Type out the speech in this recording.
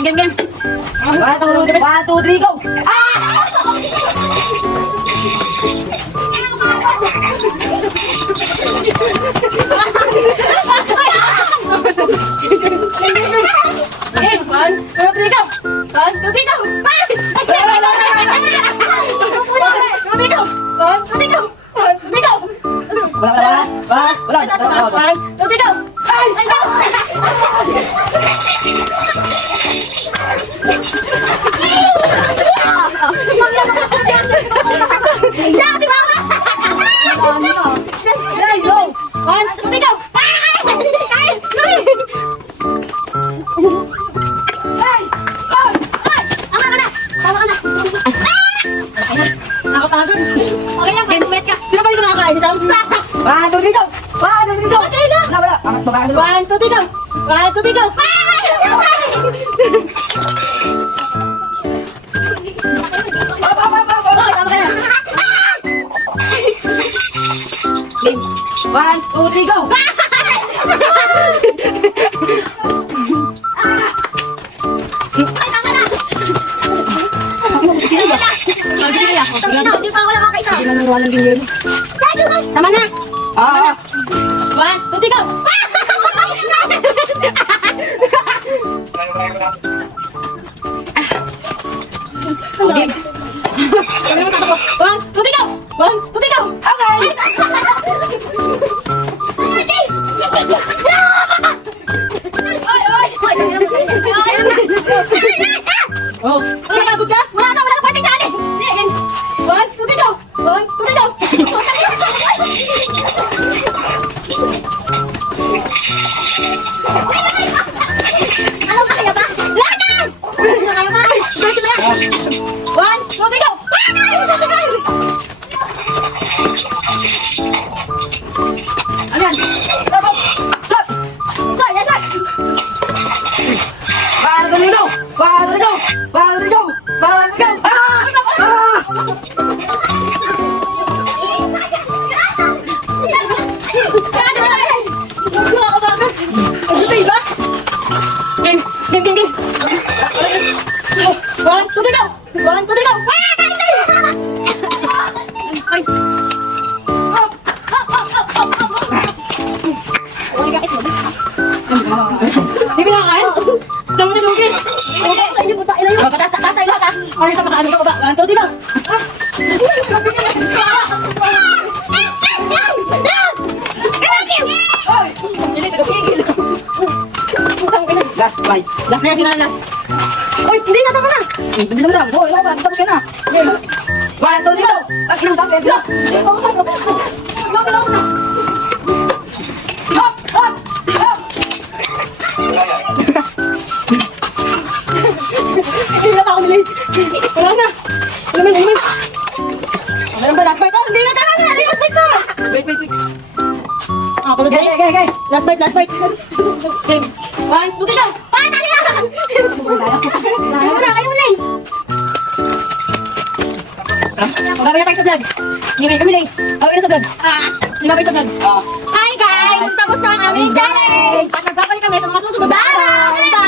Game. 1, 2, 3, go! Game, 1, 2, 3, go! 1, 2, 3, go! 1, 2, 3, go! 1, 2, 3, go! Wala. 1, 2, 3, go! Ay, go! Yeah, di ba? There you go! 1, 2, 3, go! Nakapagod. Okay lang, mag-umet ka. Sino ba dito nakakain? Isang? 1, 2, 3, go! 1, 2, 3, go! Masaya lang. Wala. 1, 2, 3, go! 1, 2, 3, go! Game. 1, 2, 3, go! Hindi pa ako nakakaisa. Hindi na walang binili. Tama na. 1, 2, 3, go! Okay. 1, 2, 3, go! 1, 2, 3, go! Oh, pagod ka? Wala ka party challenge! 1, 2, 3, go! 1, 2, 3, go! Ano ba kaya ba? Lahat! Ano kaya ba? 1, 2, 3, go! Ayan! Sir, yes, sir! 1, 2, 3, go! 1, 2, 3, go! 1, 2, 3, go! 1, 2, 3, go! Game. 1, 2, 3, go! 1, 2, 3, go! Ay. Hindi pinakain? Tama na lugi. Tatay lahat ah. Ay, sa makaano ka ba? 1, 2, 3, go! Last bite. Last na yan, sino na last? Uy, hindi na, tama na. Bilis mo lang. Oh, ikaw ba? Tapos ka na. 1, 2, 3, go! Ang inang sabi. Hop! Hop! Hop! Hindi na pa ako mali. Wala na. Alamin. Meron ba last bite? Oh, hindi na, tama na. Last bite na. Wait. Ah, kulot na eh. Okay. Last bite. Game. 1, 2, 3, go! Tali na! Kayo na eh. Magkabay na tayo sa vlog. Kami lang. Kami na sa vlog. Lima kayo sa vlog. Hi guys! Tapos na ang aming challenge! At nagbabalik kami sa mga susunod na araw!